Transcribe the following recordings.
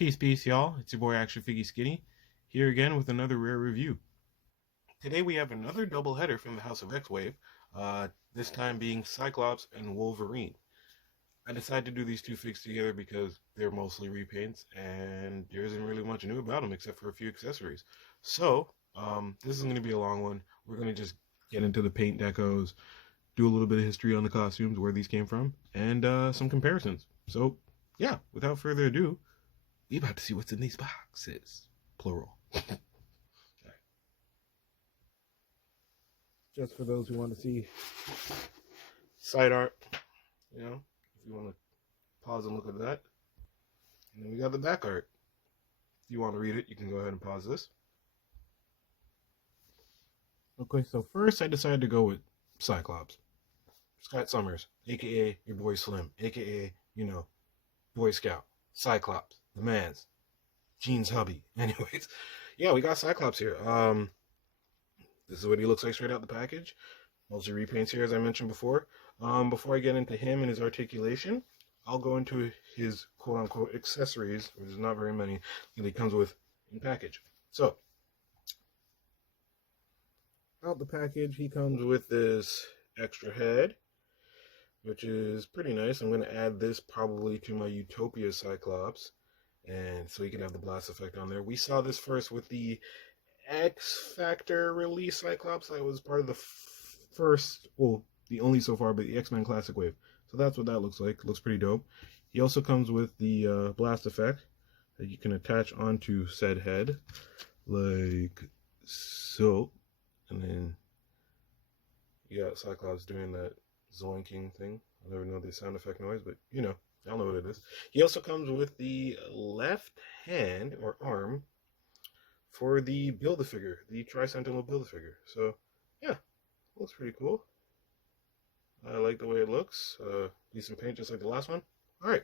Peace, y'all. It's your boy Actionfiggyskinny, here again with another rare review. Today we have another double header from the House of X-Wave, this time being Cyclops and Wolverine. I decided to do these two figs together because they're mostly repaints, and there isn't really much new about them except for a few accessories. So, this is going to be a long one. We're going to just get into the paint decos, do a little bit of history on the costumes, where these came from, and some comparisons. So, yeah, without further ado, we about to see what's in these boxes. Plural. Just for those who want to see side art, if you want to pause and look at that. And then we got the back art. If you want to read it, you can go ahead and pause this. Okay, so first I decided to go with Cyclops. Scott Summers, aka your boy Slim, aka, Boy Scout. Cyclops, the man's, Gene's hubby. Anyways, yeah, we got Cyclops here. This is what he looks like straight out the package. Mostly repaints here, as I mentioned before. Before I get into him and his articulation, I'll go into his quote-unquote accessories, which is not very many, that he comes with in the package. So, out the package, he comes with this extra head, which is pretty nice. I'm going to add this probably to my Utopia Cyclops, and so you can have the blast effect on there. We saw this first with the X Factor release Cyclops. That was part of the first, well, the only so far, but the X-Men Classic Wave. So that's what that looks like. Looks pretty dope. He also comes with the blast effect that you can attach onto said head, like so. And then you got Cyclops doing that zoinking thing. I never know the sound effect noise, but y'all know what it is. He also comes with the left hand or arm for the Build-A-Figure, the Tri-Sentinel Build-A-Figure. So, yeah, looks pretty cool. I like the way it looks. Decent paint, just like the last one. All right.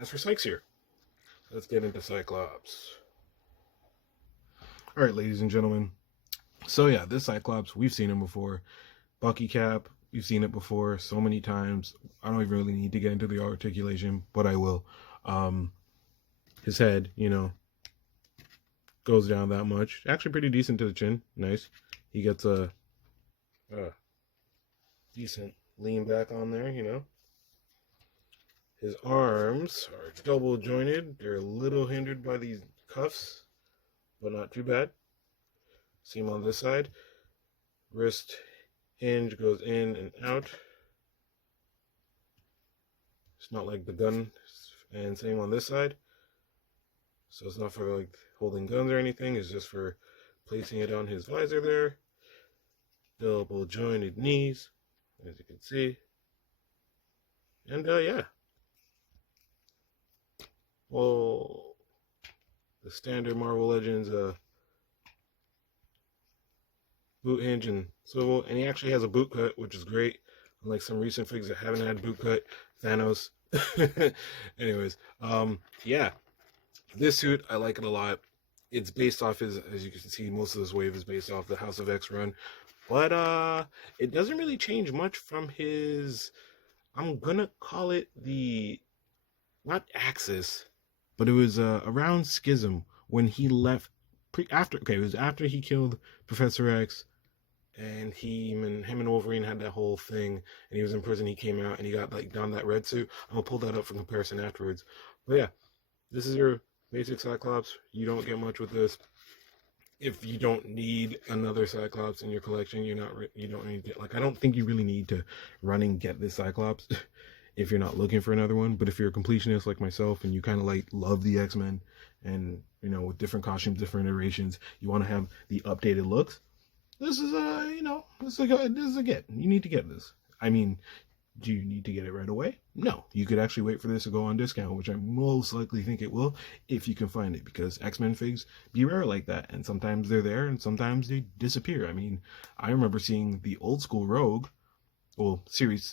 As for Sykes here, let's get into Cyclops. All right, ladies and gentlemen. So, yeah, this Cyclops, we've seen him before. Bucky Cap, we've seen it before so many times. I don't even really need to get into the articulation, but I will. His head, goes down that much. Actually pretty decent to the chin. Nice. He gets a decent lean back on there, His arms are double jointed. They're a little hindered by these cuffs, but not too bad. Same on this side. Wrist hinge goes in and out. It's not like the gun. And same on this side. So it's not for like holding guns or anything. It's just for placing it on his visor there. Double jointed knees, as you can see. And yeah. Well, the standard Marvel Legends boot hinge and swivel, and he actually has a boot cut, which is great. Unlike some recent figs that haven't had boot cut, Thanos. Anyways, yeah, this suit I like it a lot. It's based off his, as you can see, most of this wave is based off the House of X run, but it doesn't really change much from his. I'm gonna call it the not Axis, but it was around Schism when he left. It was after he killed Professor X, and him and Wolverine had that whole thing, and he was in prison. He came out and he got like donned that red suit. I'm gonna pull that up for comparison afterwards. But yeah, this is your basic Cyclops. You don't get much with this. If you don't need another Cyclops in your collection, you don't need to, I don't think you really need to run and get this Cyclops if you're not looking for another one. But if you're a completionist like myself and you kind of love the X-Men and with different costumes, different iterations, you want to have the updated looks, this is this is a get. You need to get this. I mean, do you need to get it right away? No. You could actually wait for this to go on discount, which I most likely think it will, if you can find it, because X-Men figs be rare like that, and sometimes they're there, and sometimes they disappear. I mean, I remember seeing the old school Rogue, well,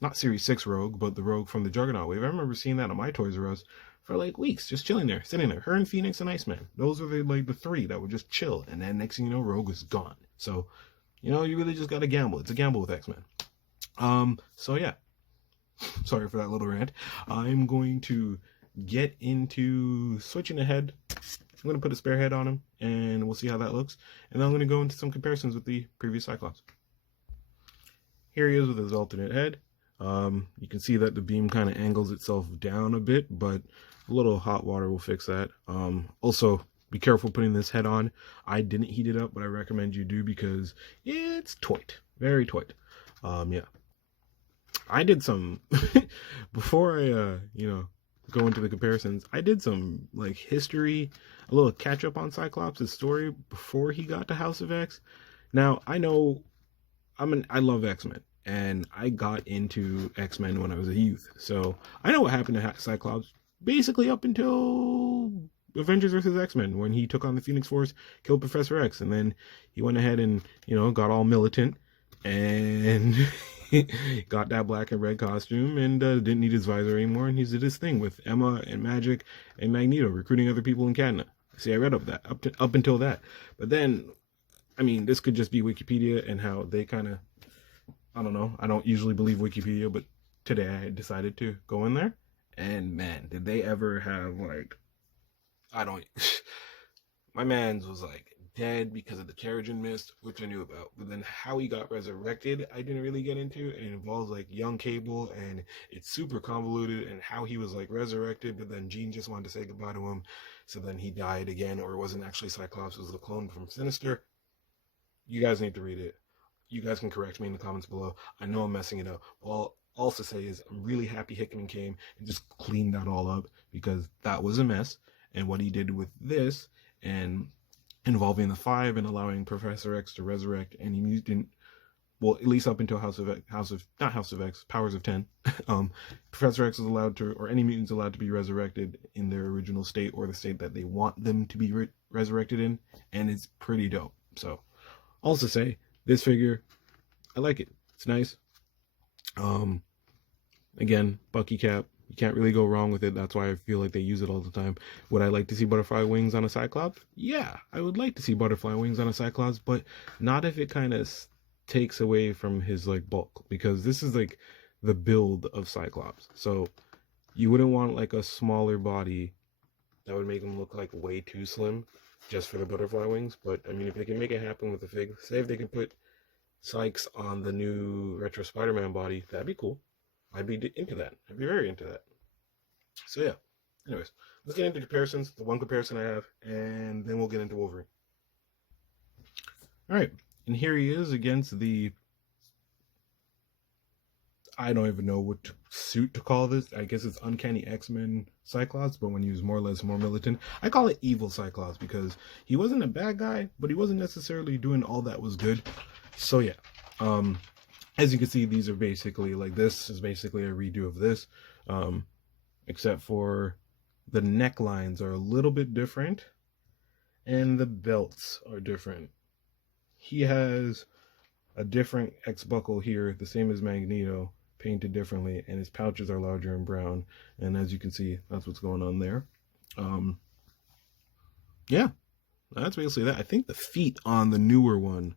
not Series 6 Rogue, but the Rogue from the Juggernaut wave. I remember seeing that on my Toys R Us for weeks, just chilling there, sitting there. Her and Phoenix and Iceman. Those were the three that would just chill, and then next thing you know, Rogue is gone. So, you really just gotta gamble. It's a gamble with X-Men. So yeah. Sorry for that little rant. I'm going to get into switching the head. I'm going to put a spare head on him, and we'll see how that looks. And then I'm going to go into some comparisons with the previous Cyclops. Here he is with his alternate head. You can see that the beam kind of angles itself down a bit, but a little hot water will fix that. Also, be careful putting this head on. I didn't heat it up, but I recommend you do because it's tight, very tight. Yeah. I did some, before I, go into the comparisons, I did some, like, history, a little catch up on Cyclops' story before he got to House of X. Now, I know, I love X-Men, and I got into X-Men when I was a youth, so I know what happened to Cyclops, basically up until Avengers vs. X-Men, when he took on the Phoenix Force, killed Professor X, and then he went ahead and, got all militant, and got that black and red costume, and didn't need his visor anymore, and he did his thing with Emma and Magic and Magneto, recruiting other people in Canada. See, I read up that, up until that. But then, I mean, this could just be Wikipedia and how they kind of, I don't know, I don't usually believe Wikipedia, but today I had decided to go in there, and man, did they ever have, like, my man's was, like, dead because of the Terrigen Mist, which I knew about, but then how he got resurrected, I didn't really get into. It involves, like, young Cable, and it's super convoluted, and how he was, like, resurrected, but then Jean just wanted to say goodbye to him, so then he died again, or it wasn't actually Cyclops, it was the clone from Sinister. You guys need to read it. You guys can correct me in the comments below. I know I'm messing it up. All I'll also say is I'm really happy Hickman came and just cleaned that all up, because that was a mess. And what he did with this, and involving the Five and allowing Professor X to resurrect any mutant, well, at least up until Powers of 10, Professor X is allowed to, or any mutants allowed to be resurrected in their original state, or the state that they want them to be resurrected in, and it's pretty dope. So, also say, this figure, I like it. It's nice. Again, Bucky cap. You can't really go wrong with it. That's why I feel like they use it all the time. Would I like to see butterfly wings on a Cyclops? Yeah, I would like to see butterfly wings on a Cyclops, but not if it kind of takes away from his, like, bulk, because this is, like, the build of Cyclops. So you wouldn't want, like, a smaller body that would make him look, like, way too slim just for the butterfly wings. But I mean, if they can make it happen with the fig, say if they can put Sykes on the new Retro Spider-Man body, that'd be cool. I'd be into that. I'd be very into that. So yeah. Anyways, let's get into comparisons. The one comparison I have, and then we'll get into Wolverine. All right, and here he is against the, I don't even know what suit to call this. I guess it's Uncanny X-Men Cyclops, but when he was more or less more militant, I call it Evil Cyclops, because he wasn't a bad guy, but he wasn't necessarily doing all that was good. So yeah, as you can see, these are basically, like, this is basically a redo of this, except for the necklines are a little bit different, and the belts are different. He has a different X buckle here, the same as Magneto, painted differently, and his pouches are larger and brown, and as you can see, that's what's going on there. Yeah, that's basically that. I think the feet on the newer one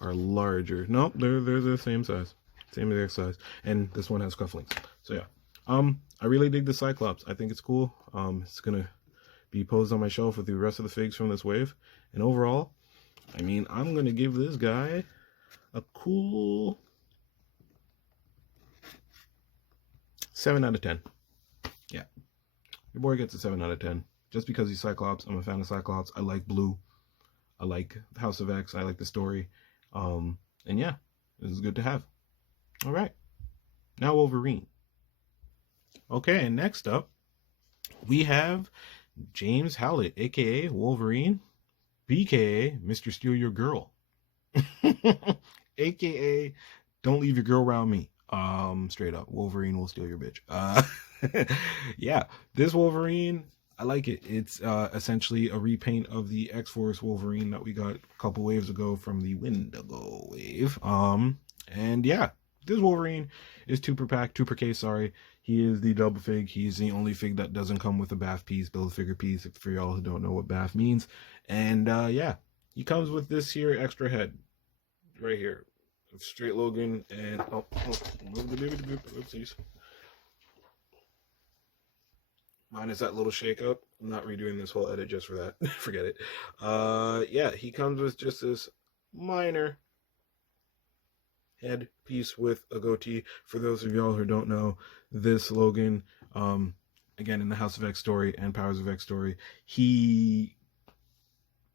are larger. Nope, they're the same size, same exact size, and this one has cufflinks. So yeah, I really dig the Cyclops. I think it's cool. It's gonna be posed on my shelf with the rest of the figs from this wave, and overall, I mean, I'm gonna give this guy a cool 7 out of 10. Yeah, your boy gets a 7 out of 10 just because he's Cyclops. I'm a fan of Cyclops. I like blue. I like House of X. I like the story. And yeah, this is good to have. All right, now Wolverine. Okay, and next up, we have James Howlett, aka Wolverine, BKA Mr. Steal Your Girl, aka Don't Leave Your Girl Around Me. Straight up, Wolverine will steal your bitch. Yeah, this Wolverine, I like it. It's essentially a repaint of the X-Force Wolverine that we got a couple waves ago from the Wendigo wave. And yeah, this Wolverine is 2 per pack, 2 per case, sorry. He is the double fig. He's the only fig that doesn't come with a BAF piece, build figure piece, for y'all who don't know what BAF means. And yeah, he comes with this here extra head right here. Straight Logan, and oopsies. minus that little shake up. I'm not redoing this whole edit just for that. Forget it. Yeah, he comes with just this minor headpiece with a goatee. For those of y'all who don't know, this Logan, again in the House of X story and Powers of X story, he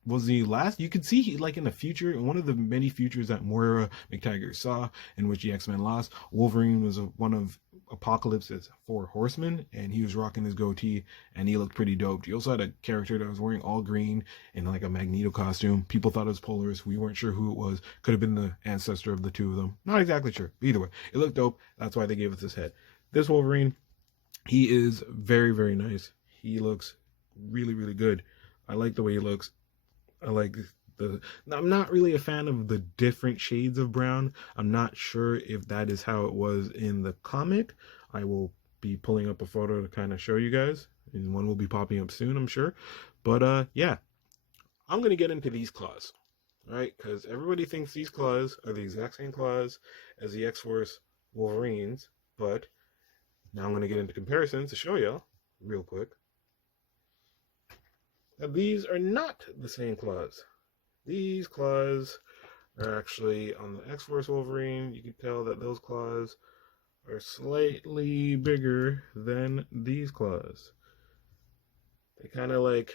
was the last. You could see he, like in the future, in one of the many futures that Moira McTaggart saw, in which the X-Men lost. Wolverine was one of Apocalypse's 4 horsemen, and he was rocking his goatee, and he looked pretty dope. He also had a character that was wearing all green in like a Magneto costume. People thought it was Polaris. We weren't sure who it was. Could have been the ancestor of the two of them. Not exactly sure. Either way, it looked dope. That's why they gave us this head. This Wolverine, he is very, very nice. He looks really, really good. I like the way he looks. I like the. I'm not really a fan of the different shades of brown. I'm not sure if that is how it was in the comic. I will be pulling up a photo to kind of show you guys, and one will be popping up soon, I'm sure. But yeah, I'm gonna get into these claws, right? Because everybody thinks these claws are the exact same claws as the X-Force Wolverines, but now I'm gonna get into comparisons to show y'all real quick. Now, these are not the same claws. These claws are actually on the X-Force Wolverine. You can tell that those claws are slightly bigger than these claws. They kind of like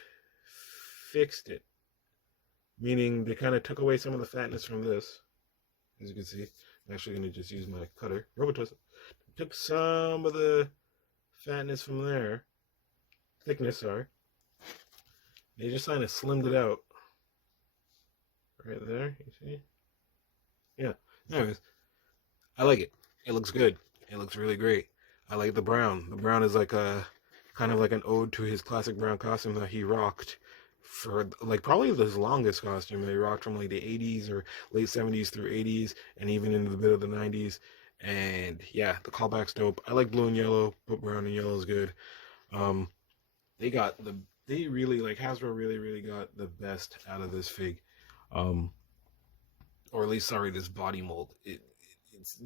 fixed it, meaning they kind of took away some of the fatness from this. As you can see, I'm actually going to just use my cutter, Robotussle. Took some of the fatness from there, thickness, sorry. They just kind of slimmed it out. Right there, you see? Yeah. Anyways, I like it. It looks good. It looks really great. I like the brown. The brown is like a kind of like an ode to his classic brown costume that he rocked for like probably his longest costume that he rocked from like the 80s or late 70s through 80s and even into the bit of the 90s. And yeah, the callback's dope. I like blue and yellow, but brown and yellow is good. Um, they got the they really like Hasbro really got the best out of this fig. Um, or at least sorry, this body mold. It's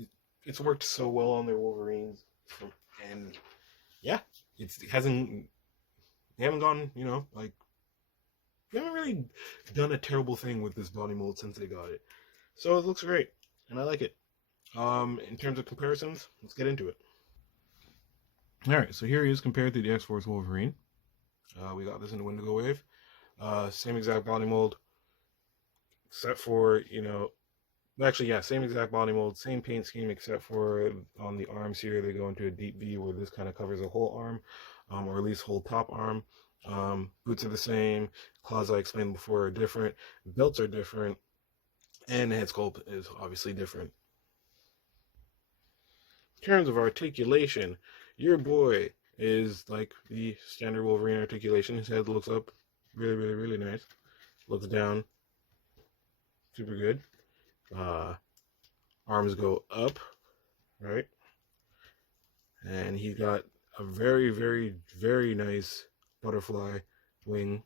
it's worked so well on their Wolverines, and yeah, it hasn't. They haven't gone, like they haven't really done a terrible thing with this body mold since they got it. So it looks great, and I like it. In terms of comparisons, let's get into it. All right, so here he is compared to the X-Force Wolverine. We got this in the Wendigo Wave. Same exact body mold, except for actually, yeah, same exact body mold, same paint scheme, except for on the arms here, they go into a deep V where this kind of covers the whole arm, or at least whole top arm. Boots are the same. Claws, I explained before, are different. Belts are different. And the head sculpt is obviously different. In terms of articulation, your boy is like the standard Wolverine articulation. His head looks up really nice. Looks down super good. Arms go up, right? And he's got a very nice butterfly wing.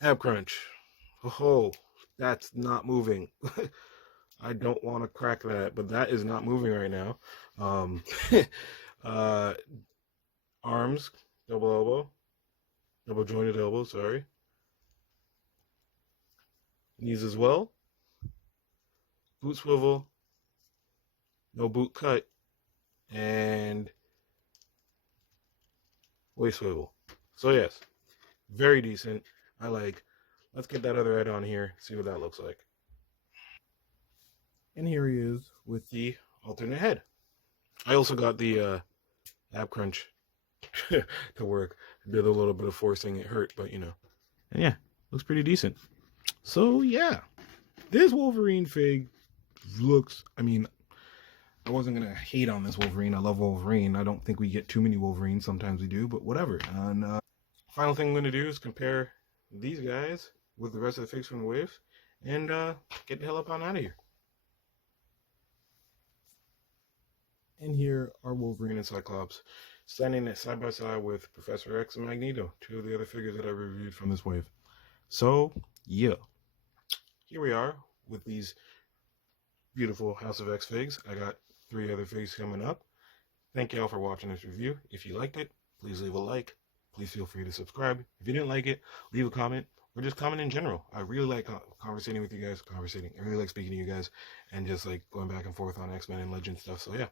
Ab crunch. Oh, that's not moving. I don't want to crack that, but that is not moving right now. uh, Arms, double elbow, double jointed elbow, sorry. Knees as well. Boot swivel, no boot cut, and waist swivel. So yes, very decent. I like. Let's get that other head on here, see what that looks like. And here he is with the alternate head. I also got the ab crunch to work. Did a little bit of forcing. It hurt, but And yeah, looks pretty decent. So yeah, this Wolverine fig looks. I mean, I wasn't gonna hate on this Wolverine. I love Wolverine. I don't think we get too many Wolverines. Sometimes we do, but whatever. And final thing I'm gonna do is compare these guys with the rest of the figs from the wave, and get the hell up on out of here. And here are Wolverine and Cyclops standing side by side with Professor X and Magneto, two of the other figures that I reviewed from this wave. So yeah, here we are with these beautiful House of X figs. I got 3 other figs coming up. Thank you all for watching this review. If you liked it, please leave a like. Please feel free to subscribe. If you didn't like it, leave a comment or just comment in general. I really like conversating with you guys, I really like speaking to you guys and just like going back and forth on X-Men and Legend stuff. So yeah,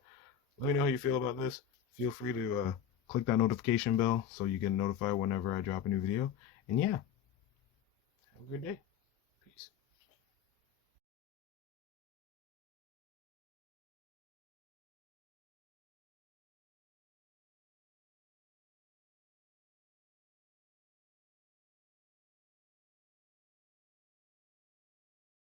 let me know how you feel about this. Feel free to click that notification bell so you get notified whenever I drop a new video. And yeah, have a good day.